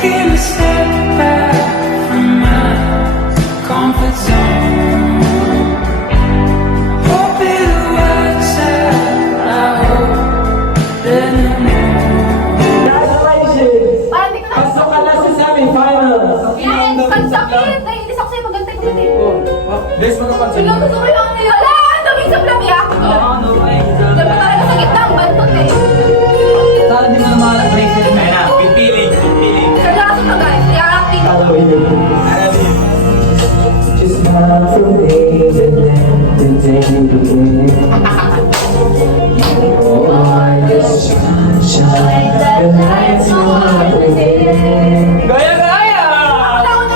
taking a step back from my comfort zone. Hoping the words that I hope that I know. Congratulations! Parang di ko na. Pasok ka na sa semifinals! Yan, pagsakit. Naiinis ako sa'yo magantay din eh. Best mo na pansin. Sino gusto ko yung ano yun? Wala! Ang daming sa vlog ya! no way. Diba talaga sa gitna ang bantot eh. Sana din na mga bracelet na yun. Pipiling. Sa laso to guys. Kaya acting. Just not today, the day begins. Oh, I just shine the lights on the day. Gaya! Ako na ako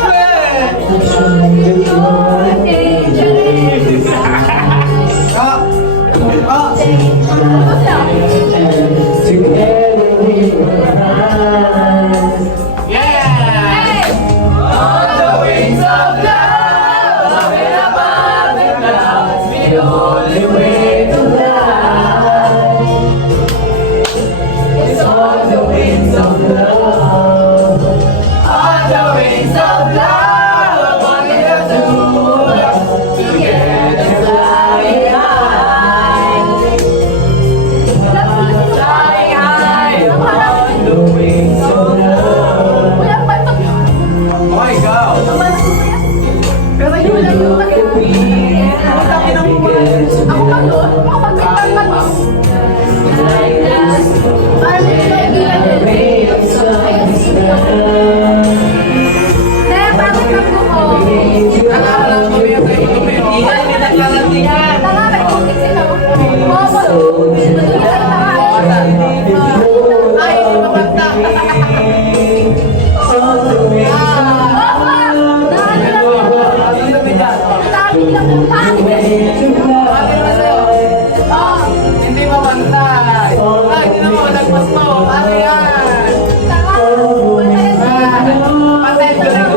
Together we will rise. Hey! On the wings of love, loving above the clouds, the only way to fly. It's on the wings of love, on the wings of love, walking the two of us together flying high, flying high on the wings of love. Walang bantot. Oh my God! Ang bantot mo yan. Pero yun lang yung kasi. Ako pa doon. Ako magbintang man. Parang hindi ko ibilan yun. Ayun, sige ako. Ne, bakit lang ko? Tanga, may kutik sila. Oo, madumi sa tanga. Ay, hindi maganda. Hindi mamantay. Ay, hindi naman malagpas mo. Ano yan? Patay ko na.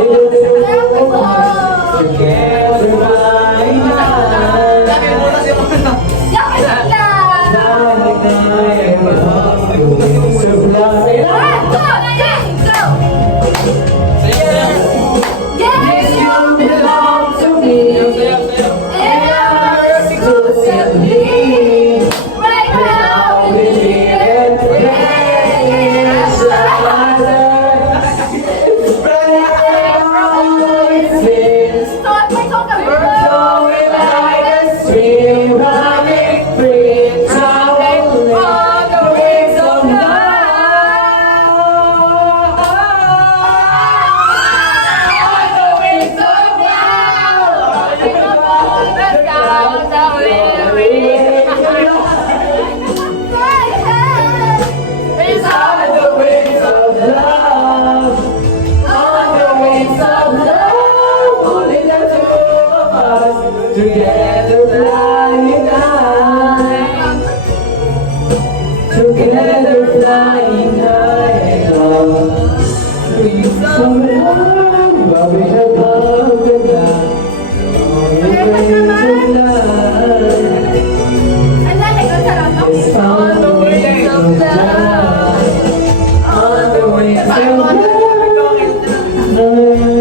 Sabi mo na siya muna. Yes, you belong to me. And I'm exclusively right now. Start my song na Together flying high, together flying high, love. Wings of love, loving above the clouds. On the wings of love, it's on the wings of love, on the wings of love. Together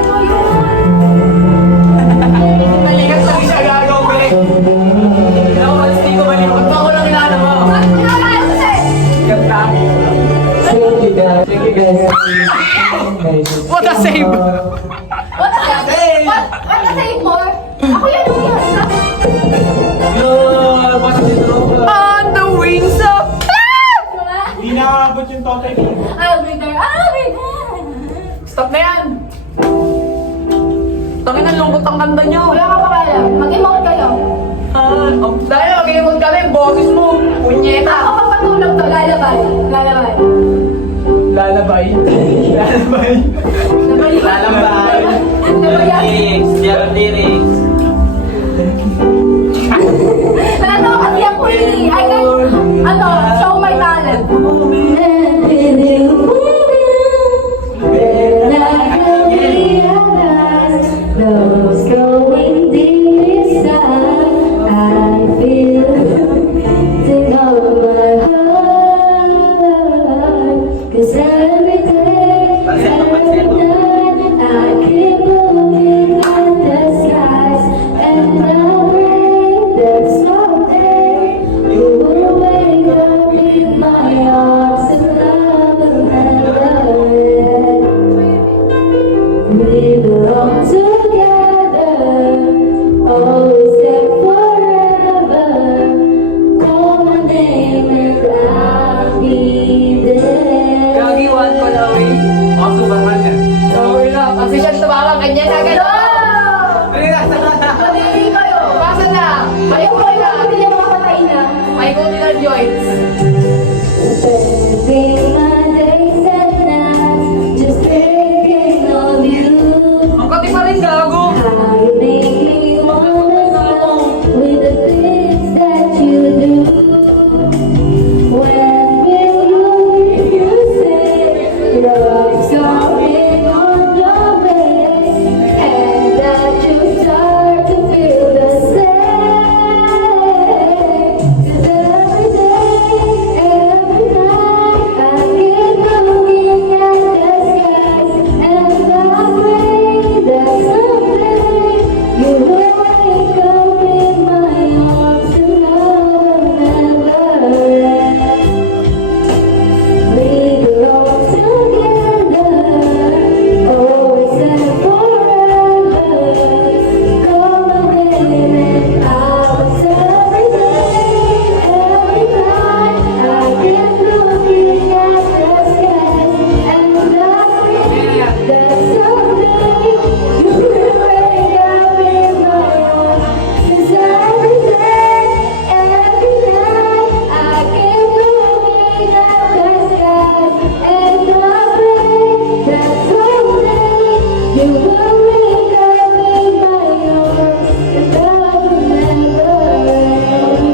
flying high. Thank you guys. What a save! What a save more? Ako yan, ako yan. On the wings of Hindi nakakabot yung total. I'll be there, I'll be there. Stop na yan! Tangin ang lungkot ang kanta nyo! Wala ka pa kaya. Mag-emote kayo. Dahil mag-iwan kami, boses mo! Punyeta! Ako papatulog to, lalabay. Lalabay. Lalabay! Lalabay! Lalabay. Lalabay. Lyrics! Natawa kasi ako eh. I can, show my talent. 'Cause every day, every night, I keep looking at the skies, and I pray that someday you will wake up in my arms and love will never end. We belong together, always and forever. Call my name and I'll be there. Gagawan ko na, we. Kaso ba yan? Okay na. Kasi siya tumama, kanya na agad. Pabili kayo. Pasa na. Ayaw ko kayo. Hindi niya makapatay na. May kunti ng joints. Spending my days and nights just thinking of you. Ang kati pa rin, gago. How you make me wanna know with the things that you do. When will you say love's coming on your way, and that you start to feel the same? 'Cause every day, every night, I keep looking at the skies, and I pray that someday you will wake up in my arms and love will never end. We belong together, always and forever. Call my name and I'll every day, every night. I keep looking at the skies, and I pray that someday you will wake up in my arms. 'Cause every day, every night, I keep looking at the skies, and I pray that someday you will wake up in my arms, and love will never end.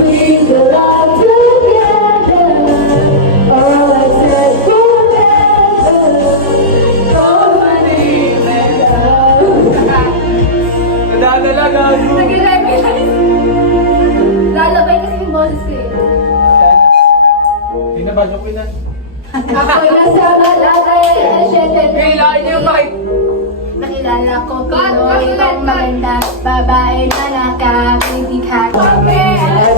We belong together, always and forever. Call my name and Nadadala, gago. Nag-reminisce. Lalabay kasi yung boses ko eh. Pinabadyo ko na. Ako'y nasa malagay na syempre. Kailangan niyo bakit? Nakilala ko tuloy ang maganda babae na nakakibigha. At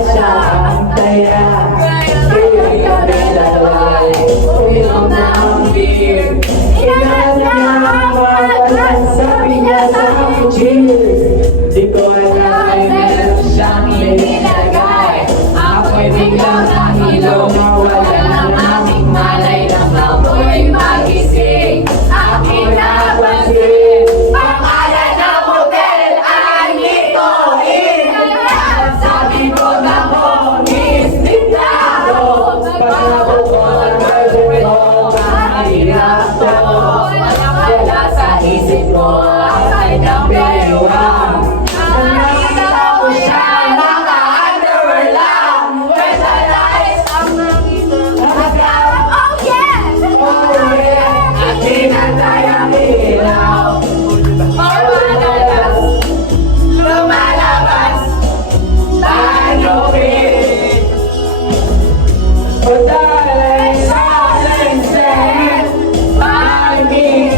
siya ang taya. Uminom na ang beer. Inalas na ang mga sabi niya sa akin, cheers. Di ko alam ay meron siyang inilagay. Ako'y biglang nahilo. Wala ng aming malay na baboy magising. Aking napansin. Pangalan ng hotel ay Nico Inn. Sabi ko na mo, Miss Nintendo. Pagkako ko ang girlfriend ko, mahirap to. Wala sa isip ko, asay ng bewang. Nakita ko siya, naka-underwear lang. When the lights ang nagawang, oh yes! Oh yeah! At pinatay ang ilaw. Madalas, lumalabas, tayo rin. O darling, darling, stand by me.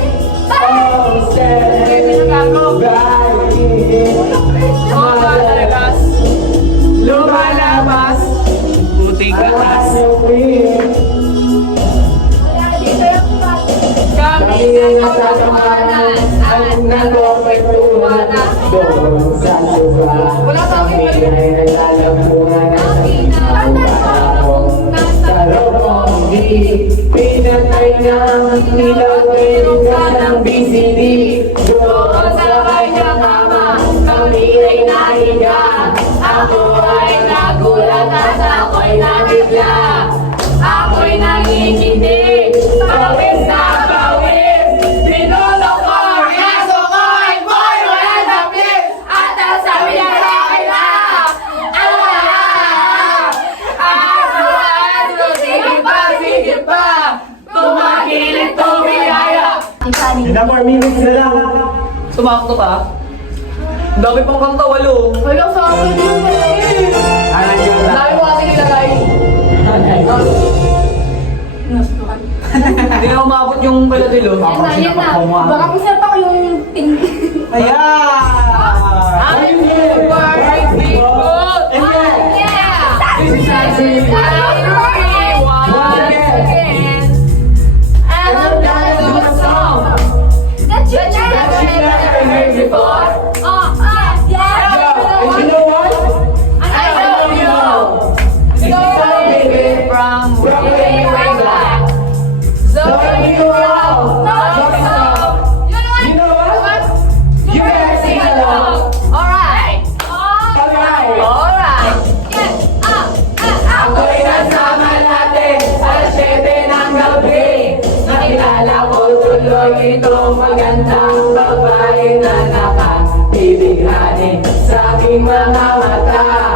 Oh, stand by me. Madalas, lumalabas. Puti ka Alas yung queen. Kami na nagkakawanan at Nagpapagtuwan doon sa lupa. Wala sa akin, Kami ay nalalamuhan sa loob di pinatay ng nilagay ka ng BCD. Doon sa kanyang kama, kami ay nahiga. Ako ay nagulat at ako'y nabigla. Ako'y nanginginig, pawis na pawis. Pinuno ko ang aso ko ay boy, wala na please. At nasabi niya sa akin na, sige pa, tumagilid, tumiyaya. Ina 4 minutes na lang. Sumakto pa. Ang dami pang kanta, walo. Wala sa akin yun eh. Alam niyo Ang dami mo kasi nilagay. umabot yung baladilo. Yan na, yan na. Baka kung saan pa ko yung Ayan! Happy birthday, people! Yeah! This is And I'm gonna do a song that you never heard before. Yeah! And you know what? I know you know. So baby, from way back. So you know. You know what? You better sing along. Alright. Alright. Ako'y nasama natin alas 7 ng gabi. Nakilala ko tuloy itong magandang babae na nakabibigani sa aking mga mata.